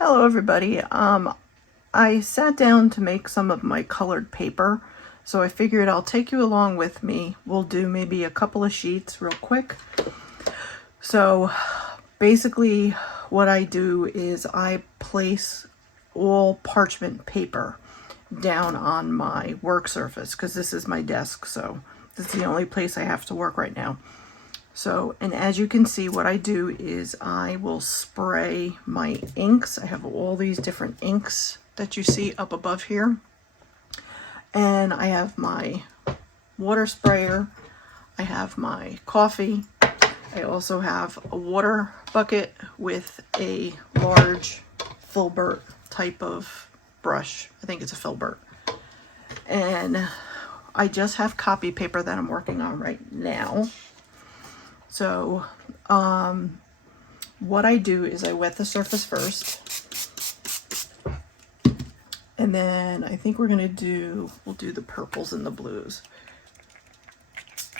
Hello everybody. I sat down to make some of my colored paper, so I figured I'll take you along with me. We'll do maybe a couple of sheets real quick. So basically what I do is I place all parchment paper down on my work surface because this is my desk, so this is the only place I have to work right now. So, and as you can see, what I do is I will spray my inks. I have all these different inks that you see up above here. And I have my water sprayer. I have my coffee. I also have a water bucket with a large filbert type of brush. I think it's a filbert. And I just have copy paper that I'm working on right now. So what I do is I wet the surface first, and then I think we'll do the purples and the blues.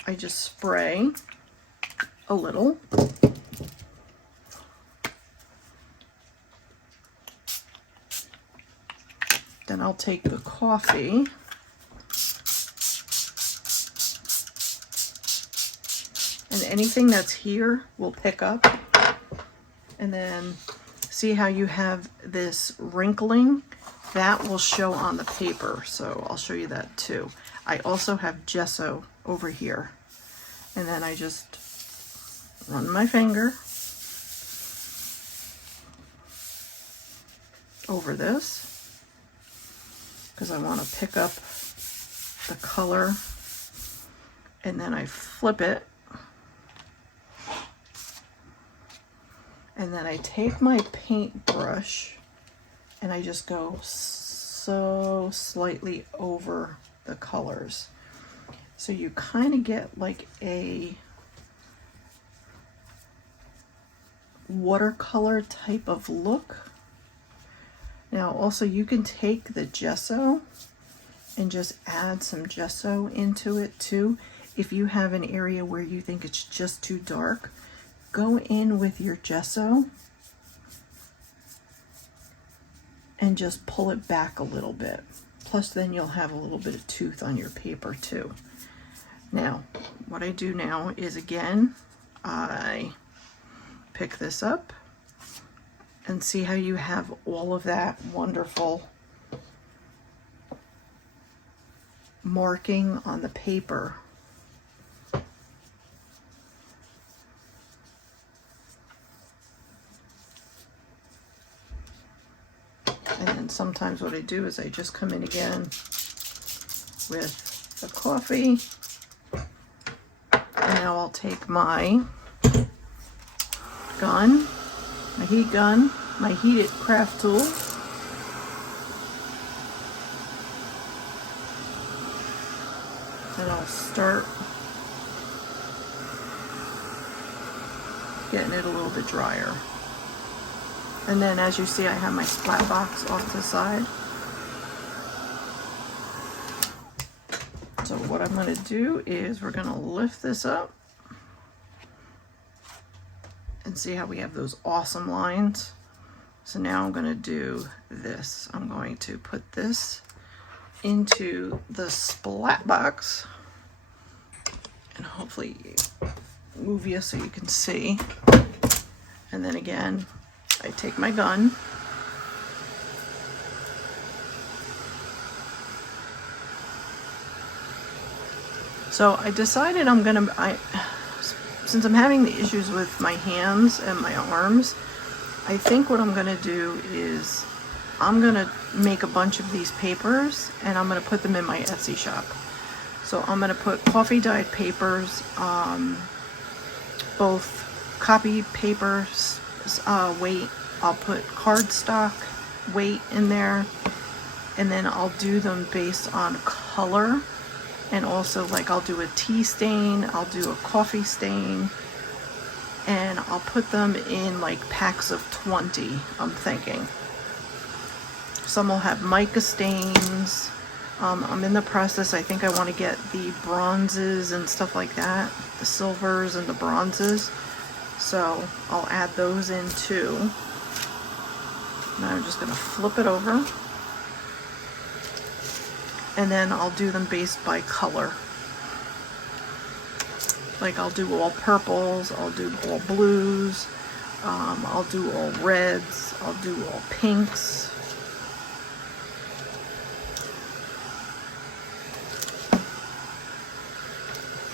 I just spray a little. Then I'll take the coffee. And anything that's here will pick up. And then see how you have this wrinkling? That will show on the paper. So I'll show you that too. I also have gesso over here. And then I just run my finger over this because I want to pick up the color. And then I flip it. And then I take my paintbrush and I just go so slightly over the colors. So you kind of get like a watercolor type of look. Now also you can take the gesso and just add some gesso into it too. If you have an area where you think it's just too dark, go in with your gesso and just pull it back a little bit. Plus then you'll have a little bit of tooth on your paper too. Now, what I do now is again, I pick this up and see how you have all of that wonderful marking on the paper. And then sometimes what I do is I just come in again with the coffee. And now I'll take my gun, my heat gun, my heated craft tool. And I'll start getting it a little bit drier. And then as you see, I have my splat box off to the side. So what I'm going to do is we're going to lift this up and see how we have those awesome lines. So now I'm going to do this. I'm going to put this into the splat box and hopefully move you so you can see. And then again, I take my gun so I decided since I'm having the issues with my hands and my arms, I think what I'm gonna do is I'm gonna make a bunch of these papers and I'm gonna put them in my Etsy shop. So I'm gonna put coffee dyed papers, both copy papers, weight. I'll put cardstock weight in there, and then I'll do them based on color, and also like I'll do a tea stain, I'll do a coffee stain, and I'll put them in like packs of 20, I'm thinking. Some will have mica stains. I'm in the process, I think I want to get the bronzes and stuff like that, the silvers and the bronzes. So I'll add those in too. Now I'm just going to flip it over. And then I'll do them based by color. Like I'll do all purples, I'll do all blues, I'll do all reds, I'll do all pinks.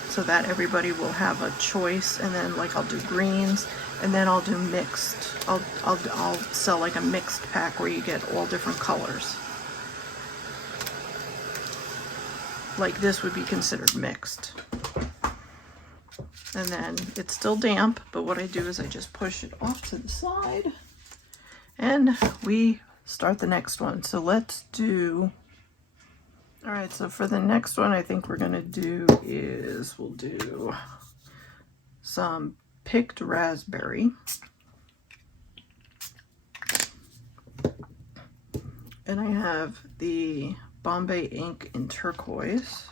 So that everybody will have a choice. And then like I'll do greens, and then I'll do mixed. I'll sell like a mixed pack where you get all different colors. Like this would be considered mixed. And then it's still damp, but what I do is I just push it off to the side and we start the next one. So let's do, all right, so for the next one, I think we're gonna do is, we'll do some picked raspberry. And I have the Bombay ink in turquoise.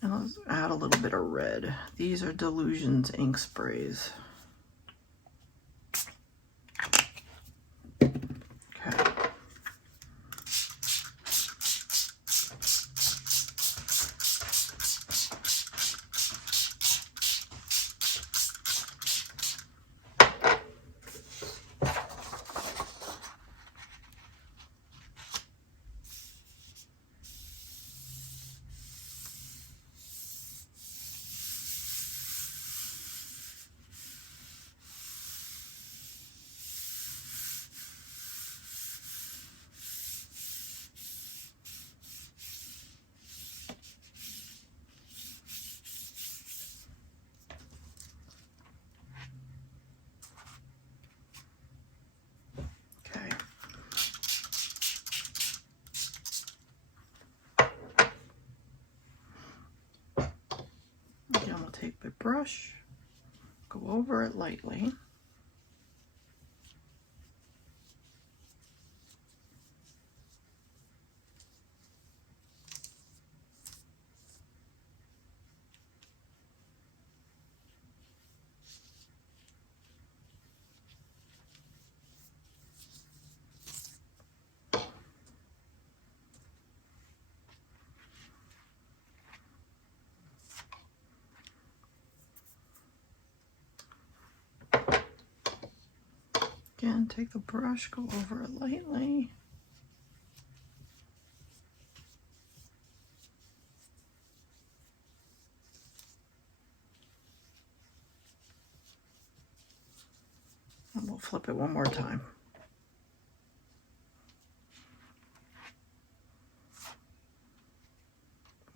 And let's add a little bit of red. These are Delusions ink sprays. Again, we'll take the brush, go over it lightly. Again, take the brush, go over it lightly. And we'll flip it one more time.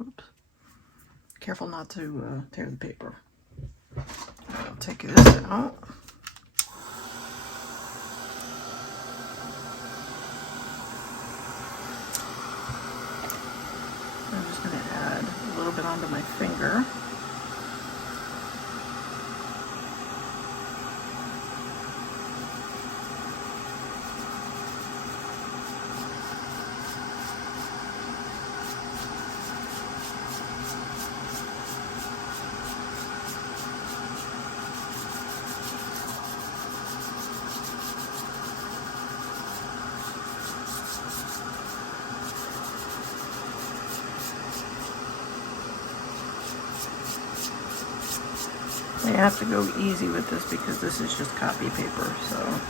Oops. Careful not to tear the paper. I'll take this out. I'm just going to add a little bit onto my finger. I have to go easy with this because this is just copy paper, so.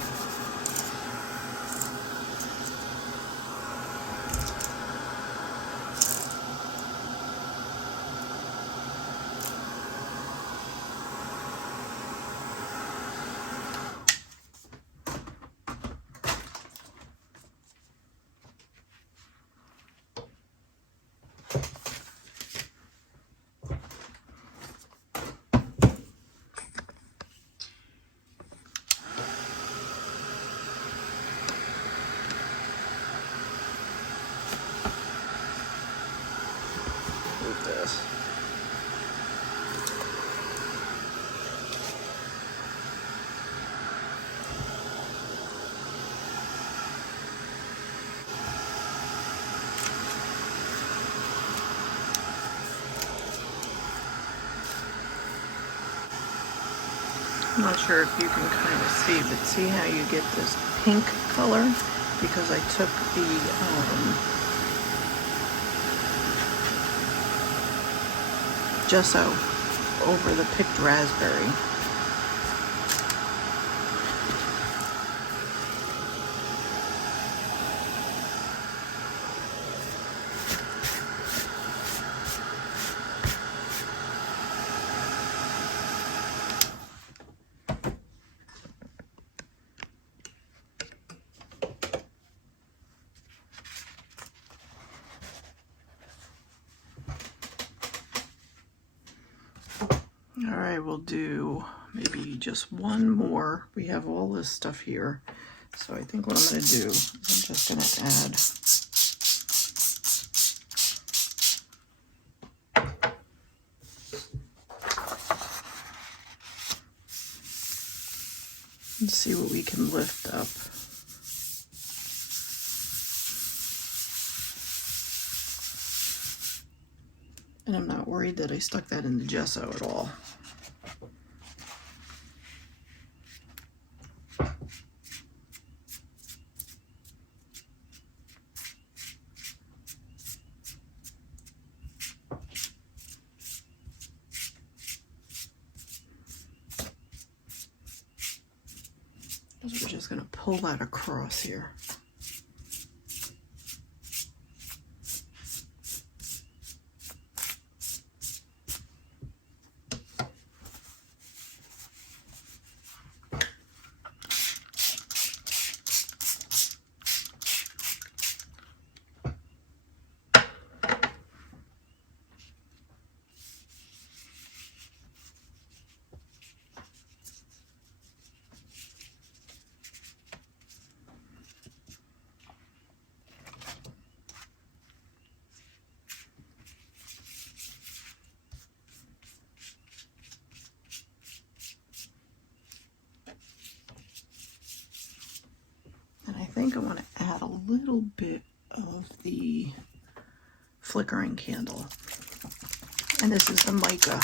I'm not sure if you can kind of see, but see how you get this pink color? Because I took the gesso over the picked raspberry. All right, we'll do maybe just one more. We have all this stuff here. So I think what I'm going to do is I'm just going to add and see what we can lift up. And I'm not worried that I stuck that in the gesso at all. So we're just going to pull that across here. I think I want to add a little bit of the flickering candle. And this is the mica.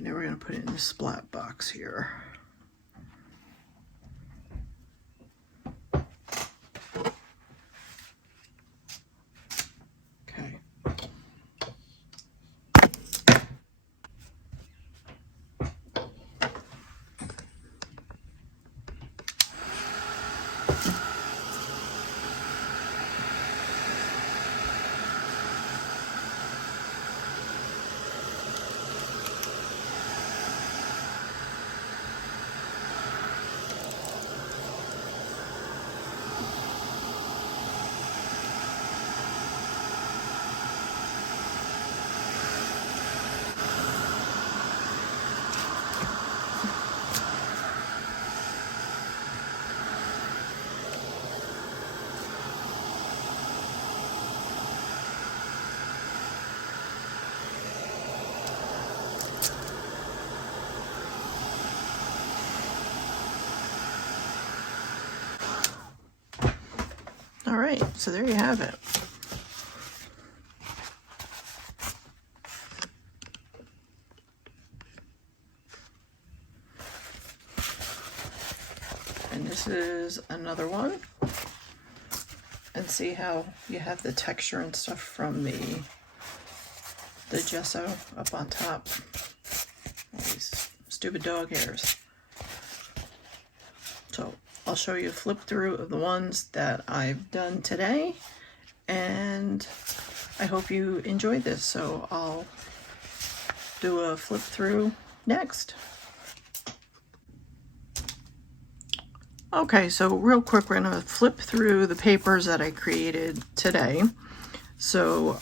Now we're going to put it in the splat box here. Okay. All right, so there you have it. is another one. And see how you have the texture and stuff from the gesso up on top. All these stupid dog hairs. So I'll show you a flip through of the ones that I've done today, and I hope you enjoyed this. So I'll do a flip through next. Okay, so real quick, we're gonna flip through the papers that I created today. So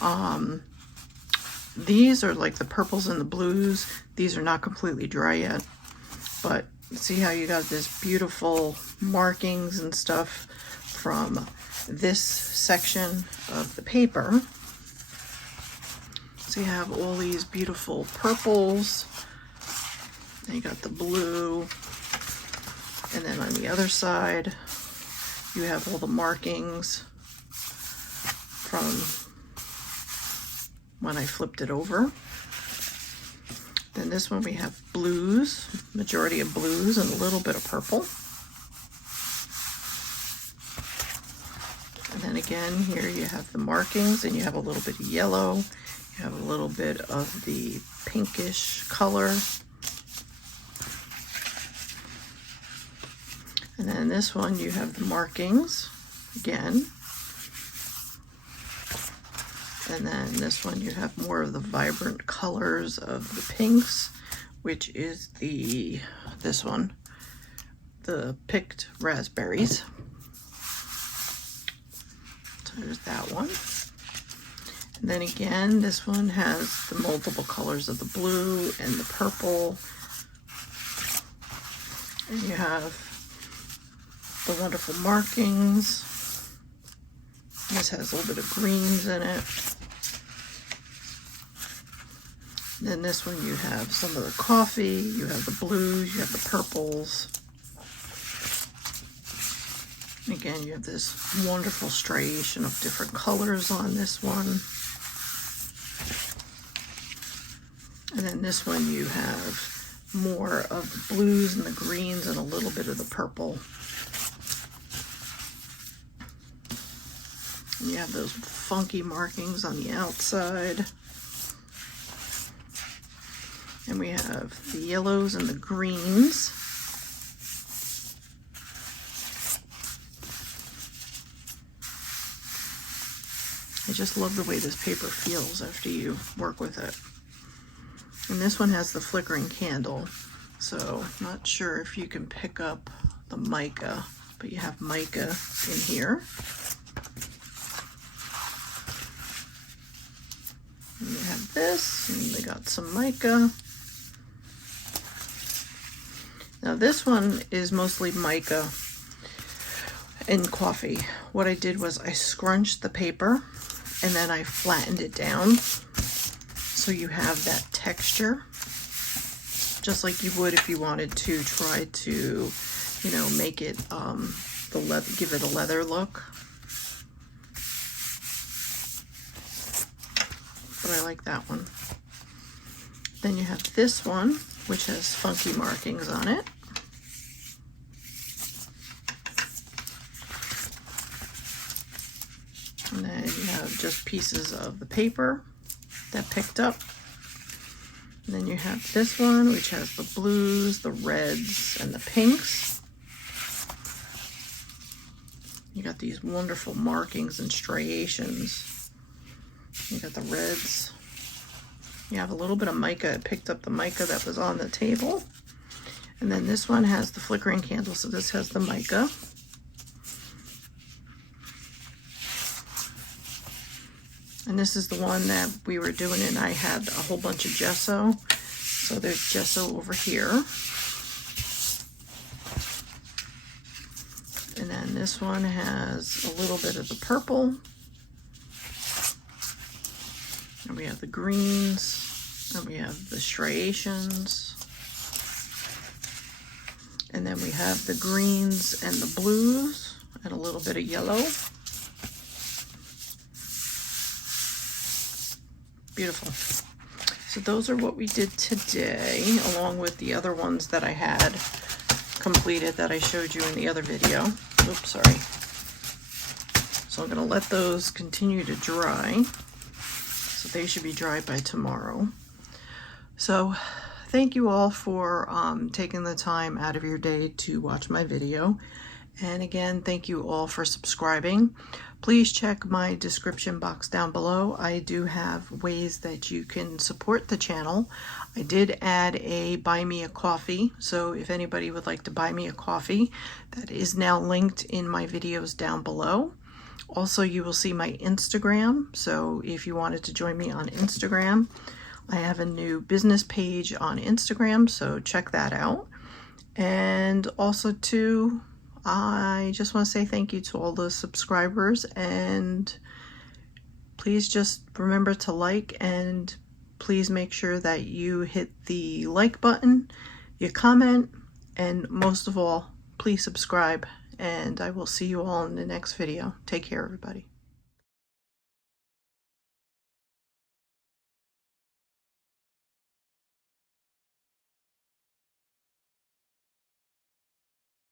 these are like the purples and the blues. These are not completely dry yet, but see how you got this beautiful markings and stuff from this section of the paper. So you have all these beautiful purples, and you got the blue, and then on the other side you have all the markings from when I flipped it over. Then this one we have blues, majority of blues and a little bit of purple. And then again here you have the markings, and you have a little bit of yellow, you have a little bit of the pinkish color. And then this one you have the markings again. And then this one you have more of the vibrant colors of the pinks, which is this one, the picked raspberries. So there's that one. And then again, this one has the multiple colors of the blue and the purple. And you have the wonderful markings. This has a little bit of greens in it. Then this one you have some of the coffee, you have the blues, you have the purples. And again, you have this wonderful striation of different colors on this one. And then this one you have more of the blues and the greens and a little bit of the purple. And you have those funky markings on the outside. And we have the yellows and the greens. I just love the way this paper feels after you work with it. And this one has the flickering candle. So not sure if you can pick up the mica, but you have mica in here. And you have this, and they got some mica. Now this one is mostly mica and coffee. What I did was I scrunched the paper and then I flattened it down so you have that texture, just like you would if you wanted to try to, you know, make it give it a leather look. But I like that one. Then you have this one, which has funky markings on it. And then you have just pieces of the paper that picked up. And then you have this one, which has the blues, the reds, and the pinks. You got these wonderful markings and striations. You got the reds. You have a little bit of mica. I picked up the mica that was on the table. And then this one has the flickering candle, so this has the mica. And this is the one that we were doing, and I had a whole bunch of gesso. So there's gesso over here. And then this one has a little bit of the purple. And we have the greens, and we have the striations. And then we have the greens and the blues, and a little bit of yellow. Beautiful. So those are what we did today, along with the other ones that I had completed that I showed you in the other video. Oops, sorry. So I'm going to let those continue to dry. So they should be dry by tomorrow. So thank you all for taking the time out of your day to watch my video. And again, thank you all for subscribing. Please check my description box down below. I do have ways that you can support the channel. I did add a buy me a coffee, so if anybody would like to buy me a coffee, that is now linked in my videos down below. Also, you will see my Instagram, so if you wanted to join me on Instagram, I have a new business page on Instagram, so check that out. And also too, I just want to say thank you to all the subscribers, and please just remember to like, and please make sure that you hit the like button, you comment, and most of all, please subscribe, and I will see you all in the next video. Take care, everybody.